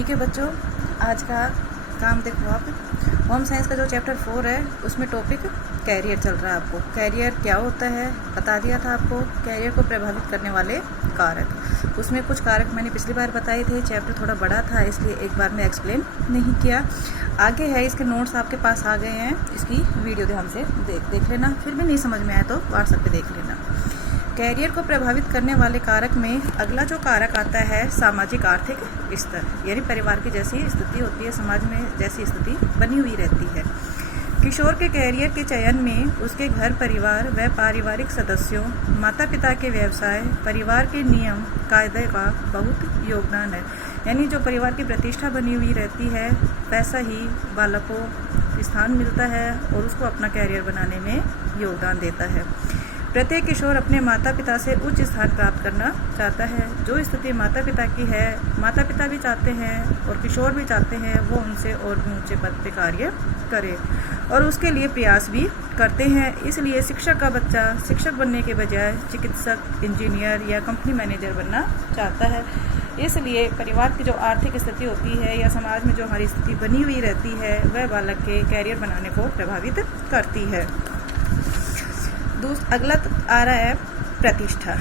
ठीक है बच्चों, आज का काम देखो आप। होम साइंस का जो चैप्टर 4 है उसमें टॉपिक कैरियर चल रहा है। आपको कैरियर क्या होता है बता दिया था आपको। कैरियर को प्रभावित करने वाले कारक, उसमें कुछ कारक मैंने पिछली बार बताए थे। चैप्टर थोड़ा बड़ा था इसलिए एक बार में एक्सप्लेन नहीं किया। आगे है, इसके नोट्स आपके पास आ गए हैं, इसकी वीडियो ध्यान से देख लेना। फिर भी नहीं समझ में आया तो व्हाट्सएप पे देख लेना। कैरियर को प्रभावित करने वाले कारक में अगला जो कारक आता है सामाजिक आर्थिक स्तर, यानी परिवार की जैसी स्थिति होती है, समाज में जैसी स्थिति बनी हुई रहती है। किशोर के कैरियर के चयन में उसके घर परिवार व पारिवारिक सदस्यों, माता पिता के व्यवसाय, परिवार के नियम कायदे का बहुत योगदान है। यानी जो परिवार की प्रतिष्ठा बनी हुई रहती है वैसा ही बालक को स्थान मिलता है और उसको अपना कैरियर बनाने में योगदान देता है। प्रत्येक किशोर अपने माता पिता से उच्च स्थान प्राप्त करना चाहता है। जो स्थिति माता पिता की है, माता पिता भी चाहते हैं और किशोर भी चाहते हैं वो उनसे और भी ऊंचे पद पे कार्य करे और उसके लिए प्रयास भी करते हैं। इसलिए शिक्षक का बच्चा शिक्षक बनने के बजाय चिकित्सक, इंजीनियर या कंपनी मैनेजर बनना चाहता है। इसलिए परिवार की जो आर्थिक स्थिति होती है या समाज में जो हमारी स्थिति बनी हुई रहती है वह बालक के कैरियर बनाने को प्रभावित करती है। अगला आ रहा है प्रतिष्ठा।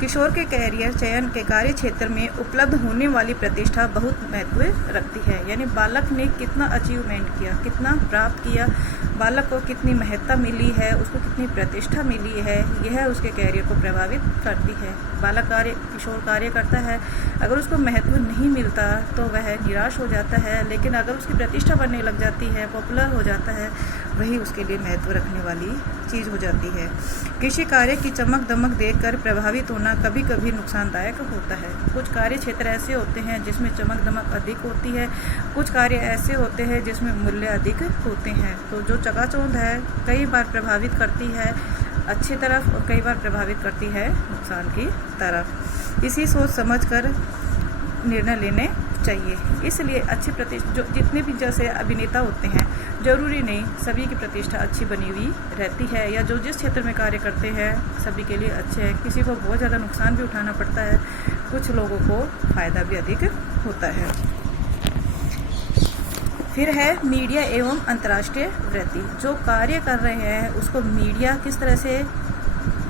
किशोर के कैरियर चयन के कार्य क्षेत्र में उपलब्ध होने वाली प्रतिष्ठा बहुत महत्व रखती है। यानी बालक ने कितना अचीवमेंट किया, कितना प्राप्त किया, बालक को कितनी महत्ता मिली है, उसको कितनी प्रतिष्ठा मिली है, यह उसके कैरियर को प्रभावित करती है। बालक किशोर कार्य करता है, अगर उसको महत्व नहीं मिलता तो वह निराश हो जाता है, लेकिन अगर उसकी प्रतिष्ठा बनने लग जाती है, पॉपुलर हो जाता है, वही उसके लिए महत्व रखने वाली चीज़ हो जाती है। किसी कार्य की चमक दमक देखकर प्रभावित होना कभी कभी नुकसानदायक होता है। कुछ कार्य क्षेत्र ऐसे होते हैं जिसमें चमक दमक अधिक होती है, कुछ कार्य ऐसे होते हैं जिसमें मूल्य अधिक होते हैं। तो जो चकाचौंध है कई बार प्रभावित करती है अच्छी तरफ और कई बार प्रभावित करती है नुकसान की तरफ। इसी सोच समझ कर निर्णय लेने चाहिए। इसलिए अच्छी प्रतिष्ठा, जो जितने भी जैसे अभिनेता होते हैं, जरूरी नहीं सभी की प्रतिष्ठा अच्छी बनी हुई रहती है या जो जिस क्षेत्र में कार्य करते हैं सभी के लिए अच्छे हैं। किसी को बहुत ज़्यादा नुकसान भी उठाना पड़ता है, कुछ लोगों को फ़ायदा भी अधिक होता है। फिर है मीडिया एवं अंतर्राष्ट्रीय वृत्ति। जो कार्य कर रहे हैं उसको मीडिया किस तरह से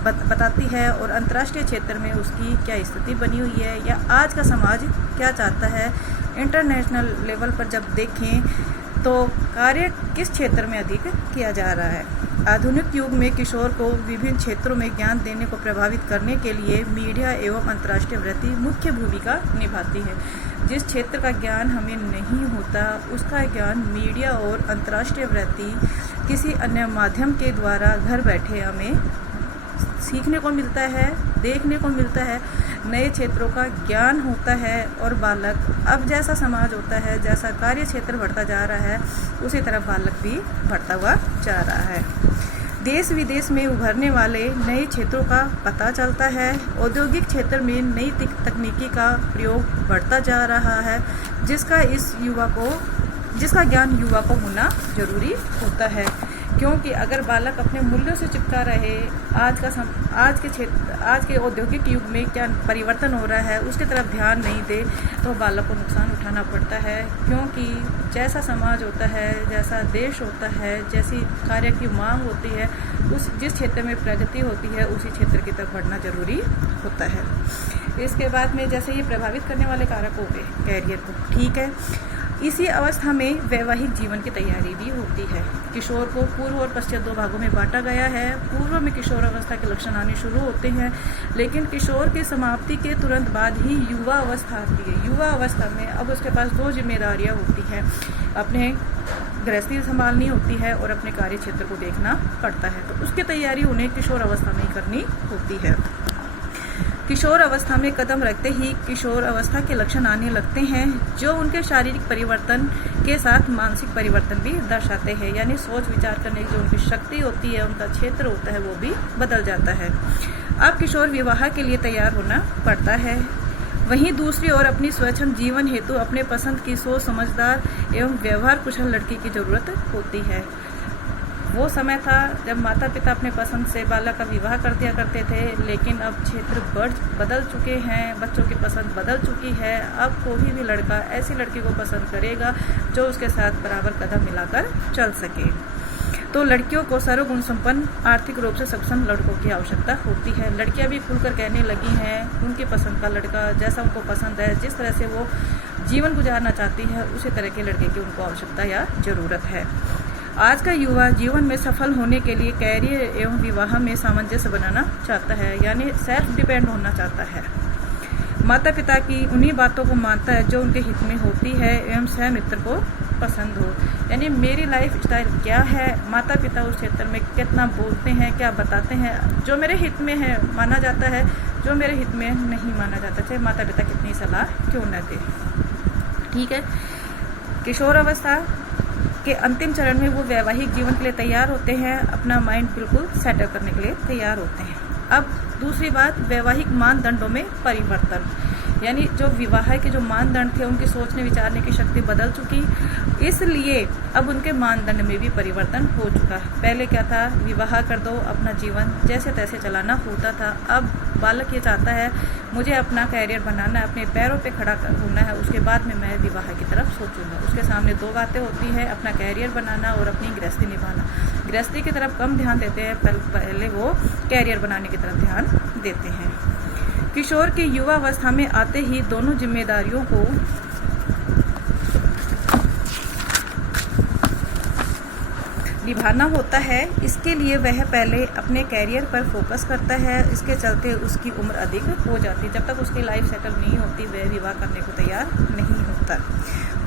बताती है और अंतर्राष्ट्रीय क्षेत्र में उसकी क्या स्थिति बनी हुई है या आज का समाज क्या चाहता है। इंटरनेशनल लेवल पर जब देखें तो कार्य किस क्षेत्र में अधिक किया जा रहा है। आधुनिक युग में किशोर को विभिन्न क्षेत्रों में ज्ञान देने को प्रभावित करने के लिए मीडिया एवं अंतर्राष्ट्रीय वृत्ति मुख्य भूमिका निभाती है। जिस क्षेत्र का ज्ञान हमें नहीं होता उसका ज्ञान मीडिया और अंतर्राष्ट्रीय वृत्ति किसी अन्य माध्यम के द्वारा घर बैठे हमें सीखने को मिलता है, देखने को मिलता है, नए क्षेत्रों का ज्ञान होता है और बालक अब जैसा समाज होता है, जैसा कार्य क्षेत्र बढ़ता जा रहा है उसी तरफ बालक भी बढ़ता हुआ जा रहा है। देश विदेश में उभरने वाले नए क्षेत्रों का पता चलता है। औद्योगिक क्षेत्र में नई तकनीकी का प्रयोग बढ़ता जा रहा है जिसका ज्ञान युवा को होना जरूरी होता है। क्योंकि अगर बालक अपने मूल्यों से चिपका रहे, आज के औद्योगिक युग में क्या परिवर्तन हो रहा है उसकी तरफ ध्यान नहीं दे तो बालक को नुकसान उठाना पड़ता है। क्योंकि जैसा समाज होता है, जैसा देश होता है, जैसी कार्य की मांग होती है, जिस क्षेत्र में प्रगति होती है उसी क्षेत्र की तरफ बढ़ना जरूरी होता है। इसके बाद में जैसे ये प्रभावित करने वाले कारक हो गए कैरियर को, ठीक है। इसी अवस्था में वैवाहिक जीवन की तैयारी भी होती है। किशोर को पूर्व और पश्चात दो भागों में बांटा गया है। पूर्व में किशोर अवस्था के लक्षण आने शुरू होते हैं, लेकिन किशोर की समाप्ति के तुरंत बाद ही युवा अवस्था आती है। युवा अवस्था में अब उसके पास दो जिम्मेदारियां होती हैं, अपने गृहस्थी संभालनी होती है और अपने कार्य क्षेत्र को देखना पड़ता है। तो उसकी तैयारी उन्हें किशोर अवस्था में ही करनी होती है। किशोर अवस्था में कदम रखते ही किशोर अवस्था के लक्षण आने लगते हैं जो उनके शारीरिक परिवर्तन के साथ मानसिक परिवर्तन भी दर्शाते हैं। यानी सोच विचार करने की जो उनकी शक्ति होती है, उनका क्षेत्र होता है, वो भी बदल जाता है। अब किशोर विवाह के लिए तैयार होना पड़ता है। वहीं दूसरी ओर अपनी स्वच्छंद जीवन हेतु अपने पसंद की सोच समझदार एवं व्यवहार कुशल लड़की की जरूरत होती है। वो समय था जब माता पिता अपने पसंद से बालक का विवाह कर दिया करते थे, लेकिन अब क्षेत्र बदल चुके हैं, बच्चों की पसंद बदल चुकी है। अब कोई भी लड़का ऐसी लड़की को पसंद करेगा जो उसके साथ बराबर कदम मिलाकर चल सके। तो लड़कियों को सर्वगुण संपन्न, आर्थिक रूप से सक्षम लड़कों की आवश्यकता होती है। लड़कियां भी खुलकर कहने लगी हैं उनकी पसंद का लड़का जैसा उनको पसंद है, जिस तरह से वो जीवन गुजारना चाहती है, उसी तरह के लड़के की उनको आवश्यकता या ज़रूरत है। आज का युवा जीवन में सफल होने के लिए कैरियर एवं विवाह में सामंजस्य बनाना चाहता है, यानी सेल्फ डिपेंड होना चाहता है। माता पिता की उन्हीं बातों को मानता है जो उनके हित में होती है एवं सह मित्र को पसंद हो। यानी मेरी लाइफ स्टाइल क्या है, माता पिता उस क्षेत्र में कितना बोलते हैं, क्या बताते हैं, जो मेरे हित में है माना जाता है, जो मेरे हित में नहीं माना जाता, चाहे माता पिता कितनी सलाह क्यों न दे। ठीक है। किशोर अवस्था के अंतिम चरण में वो वैवाहिक जीवन के लिए तैयार होते हैं, अपना माइंड बिल्कुल सेटल करने के लिए तैयार होते हैं। अब दूसरी बात, वैवाहिक मानदंडों में परिवर्तन, यानी जो विवाह के जो मानदंड थे उनकी सोचने विचारने की शक्ति बदल चुकी, इसलिए अब उनके मानदंड में भी परिवर्तन हो चुका है। पहले क्या था, विवाह कर दो, अपना जीवन जैसे तैसे चलाना होता था। अब बालक ये चाहता है मुझे अपना कैरियर बनाना है, अपने पैरों पे खड़ा होना है, उसके बाद में मैं विवाह की तरफ सोचूंगा। उसके सामने दो बातें होती हैं, अपना कैरियर बनाना और अपनी गृहस्थी निभाना। गृहस्थी की तरफ कम ध्यान देते हैं, पहले वो कैरियर बनाने की तरफ ध्यान देते हैं। किशोर की युवा अवस्था में आते ही दोनों जिम्मेदारियों को निभाना होता है। इसके लिए वह पहले अपने कैरियर पर फोकस करता है, इसके चलते उसकी उम्र अधिक हो जाती है। जब तक उसकी लाइफ सेटल नहीं होती वह विवाह करने को तैयार नहीं होता।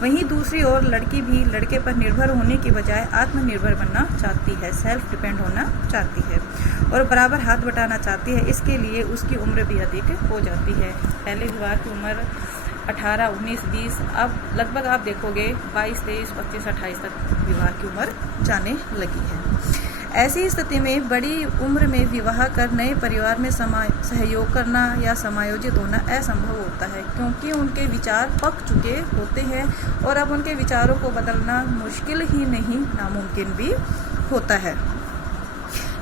वहीं दूसरी ओर लड़की भी लड़के पर निर्भर होने की बजाय आत्मनिर्भर बनना चाहती है, सेल्फ डिपेंड होना चाहती है और बराबर हाथ बटाना चाहती है। इसके लिए उसकी उम्र भी अधिक हो जाती है। पहले विवाह की उम्र 18, 19, 20, अब लगभग आप देखोगे 22, 23, 25, 28 तक विवाह की उम्र जाने लगी है। ऐसी स्थिति में बड़ी उम्र में विवाह कर नए परिवार में सहयोग करना या समायोजित होना असंभव होता है, क्योंकि उनके विचार पक चुके होते हैं और अब उनके विचारों को बदलना मुश्किल ही नहीं नामुमकिन भी होता है।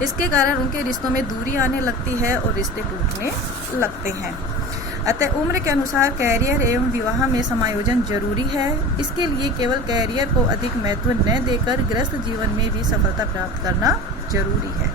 इसके कारण उनके रिश्तों में दूरी आने लगती है और रिश्ते टूटने लगते हैं। अतः उम्र के अनुसार कैरियर एवं विवाह में समायोजन जरूरी है। इसके लिए केवल कैरियर को अधिक महत्व न देकर गृहस्थ जीवन में भी सफलता प्राप्त करना जरूरी है।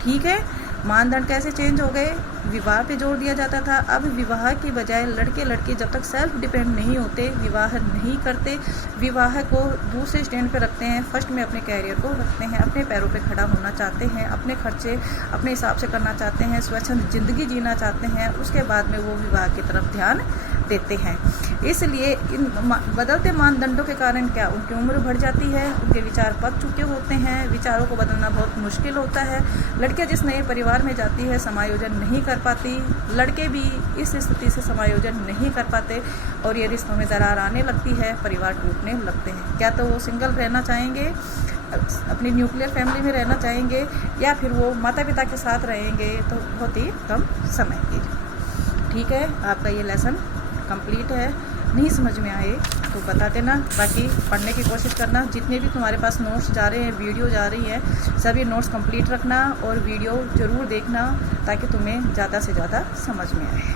ठीक है। मानदंड कैसे चेंज हो गए, विवाह पे जोर दिया जाता था, अब विवाह की बजाय लड़के लड़की जब तक सेल्फ डिपेंड नहीं होते विवाह नहीं करते, विवाह को दूसरे स्टैंड पे रखते हैं, फर्स्ट में अपने कैरियर को रखते हैं, अपने पैरों पे खड़ा होना चाहते हैं, अपने खर्चे अपने हिसाब से करना चाहते हैं, स्वच्छंद जिंदगी जीना चाहते हैं, उसके बाद में वो विवाह की तरफ ध्यान देते हैं। इसलिए इन बदलते मानदंडों के कारण क्या, उनकी उम्र बढ़ जाती है, उनके विचार पक चुके होते हैं, विचारों को बदलना बहुत मुश्किल होता है। लड़कियां जिस नए परिवार में जाती है समायोजन नहीं कर पाती, लड़के भी इस स्थिति से समायोजन नहीं कर पाते और ये रिश्तों में दरार आने लगती है, परिवार टूटने लगते हैं। क्या तो वो सिंगल रहना चाहेंगे, अपनी न्यूक्लियर फैमिली में रहना चाहेंगे, या फिर वो माता पिता के साथ रहेंगे तो बहुत ही कम समय के। ठीक है, आपका ये लेसन कंप्लीट है। नहीं समझ में आए तो बता देना, बाकी पढ़ने की कोशिश करना। जितने भी तुम्हारे पास नोट्स जा रहे हैं, वीडियो जा रही है, सभी नोट्स कंप्लीट रखना और वीडियो ज़रूर देखना ताकि तुम्हें ज़्यादा से ज़्यादा समझ में आए।